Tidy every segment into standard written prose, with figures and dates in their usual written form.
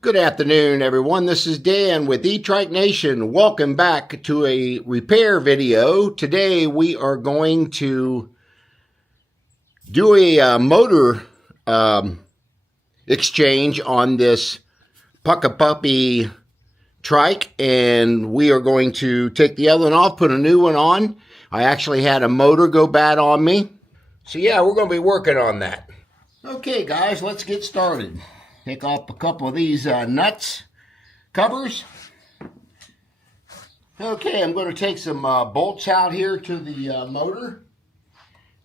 Good afternoon, everyone. This is Dan with eTrike Nation. Welcome back to a repair video. Today we are going to do a motor exchange on this Puckipuppy Trike, and we are going to take the other one off, put a new one on. I actually had a motor go bad on me. So yeah, we're going to be working on that. Okay guys, let's get started. Take off a couple of these nuts covers. Okay, I'm going to take some bolts out here to the motor.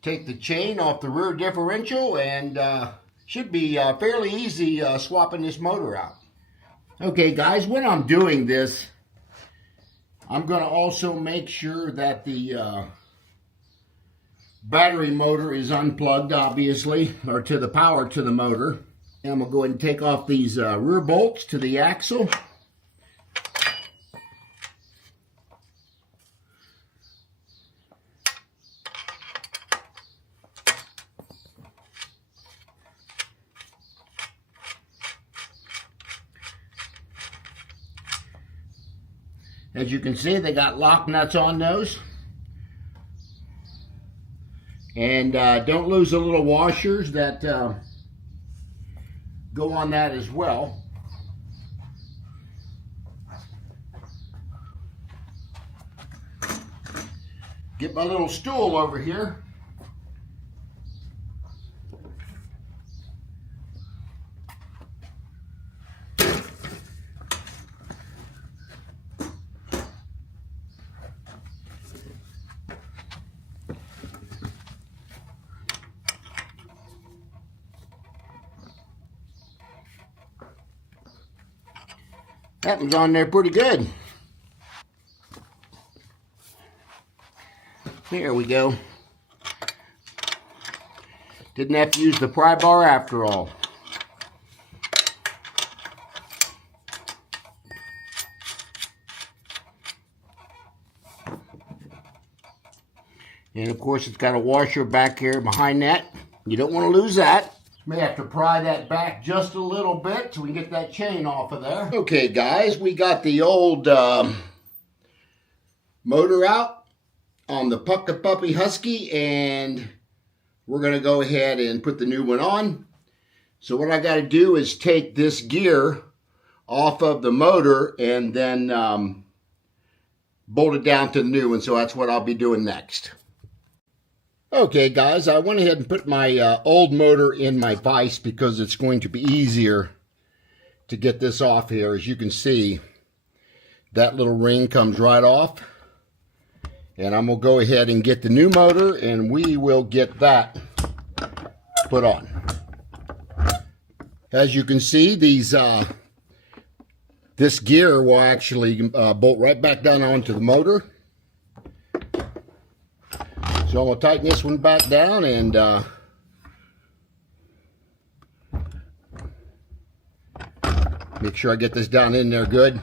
Take the chain off the rear differential, and should be fairly easy swapping this motor out. Okay guys, when I'm doing this, I'm going to also make sure that the battery motor is unplugged, obviously, or to the power to the motor. And I'm going to go ahead and take off these rear bolts to the axle. As you can see, they got lock nuts on those. And don't lose the little washers that go on that as well. Get my little stool over here. That one's on there pretty good. There we go. Didn't have to use the pry bar after all. And of course it's got a washer back here behind that. You don't want to lose that. May have to pry that back just a little bit so we can get that chain off of there. Okay guys, we got the old motor out on the Puckipuppy Husky, and we're going to go ahead and put the new one on. So what I got to do is take this gear off of the motor and then bolt it down to the new one. So that's what I'll be doing next. Okay guys, I went ahead and put my old motor in my vise because it's going to be easier to get this off here. As you can see, that little ring comes right off. And I'm going to go ahead and get the new motor, and we will get that put on. As you can see, these this gear will actually bolt right back down onto the motor. So I'm going to tighten this one back down and make sure I get this down in there good.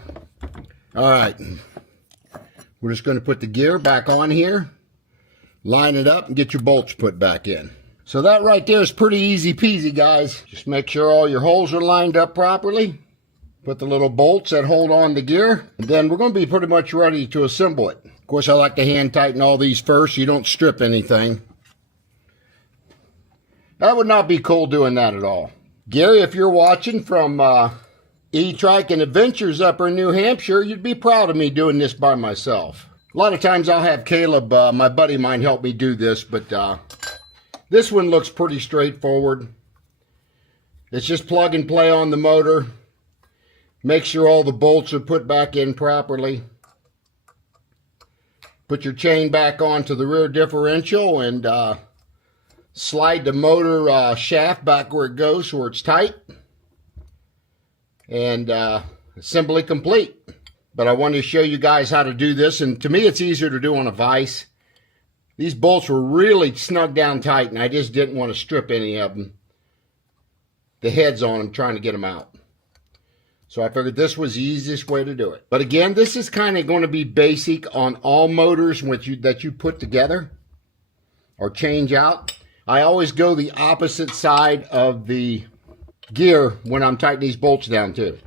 All right. We're just going to put the gear back on here, line it up, and get your bolts put back in. So that right there is pretty easy peasy, guys. Just make sure all your holes are lined up properly. Put the little bolts that hold on the gear, and then we're going to be pretty much ready to assemble it. Of course, I like to hand tighten all these first so you don't strip anything. That would not be cool doing that at all. Gary, if you're watching from eTrike and Adventures up in New Hampshire, you'd be proud of me doing this by myself. A lot of times I'll have Caleb, my buddy of mine, help me do this, but this one looks pretty straightforward. It's just plug and play on the motor. Make sure all the bolts are put back in properly. Put your chain back onto the rear differential and slide the motor shaft back where it goes, where it's tight. And assembly complete. But I wanted to show you guys how to do this, and to me it's easier to do on a vise. These bolts were really snug down tight, and I just didn't want to strip any of them. The heads on them, trying to get them out. So I figured this was the easiest way to do it. But again, this is kind of going to be basic on all motors that you put together or change out. I always go the opposite side of the gear when I'm tightening these bolts down too.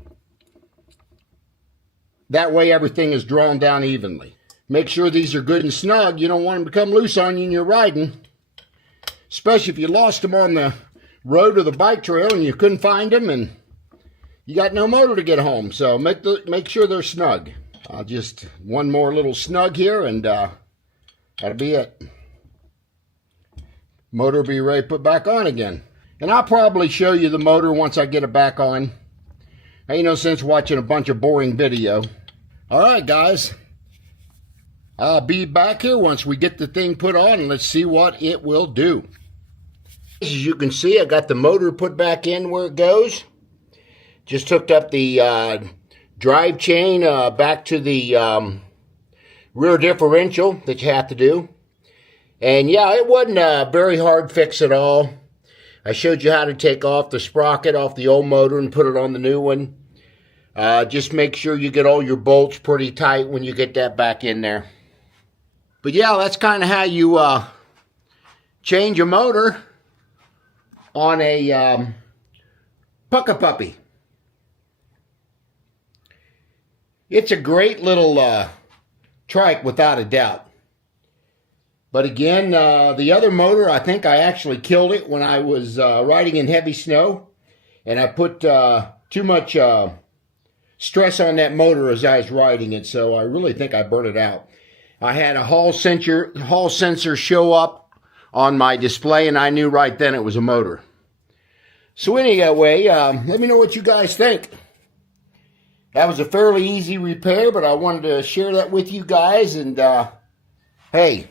That way everything is drawn down evenly. Make sure these are good and snug. You don't want them to come loose on you when you're riding. Especially if you lost them on the road or the bike trail and you couldn't find them and you got no motor to get home. So make sure they're snug. I'll just one more little snug here and that'll be it. Motor will be ready to put back on again. And I'll probably show you the motor once I get it back on. Ain't no sense watching a bunch of boring video. Alright guys, I'll be back here once we get the thing put on and let's see what it will do. As you can see, I got the motor put back in where it goes. Just hooked up the drive chain back to the rear differential that you have to do. And yeah, it wasn't a very hard fix at all. I showed you how to take off the sprocket off the old motor and put it on the new one. Just make sure you get all your bolts pretty tight when you get that back in there. But yeah, that's kind of how you change a motor on a Puckipuppy. It's a great little trike without a doubt. But again, the other motor, I think I actually killed it when I was riding in heavy snow. And I put too much stress on that motor as I was riding it. So I really think I burned it out. I had a hall sensor show up on my display. And I knew right then it was a motor. So anyway, let me know what you guys think. That was a fairly easy repair. But I wanted to share that with you guys. And hey,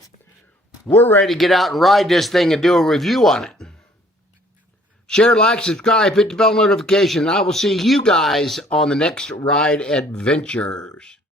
we're ready to get out and ride this thing and do a review on it. Share, like, subscribe, hit the bell notification. I will see you guys on the next ride adventures.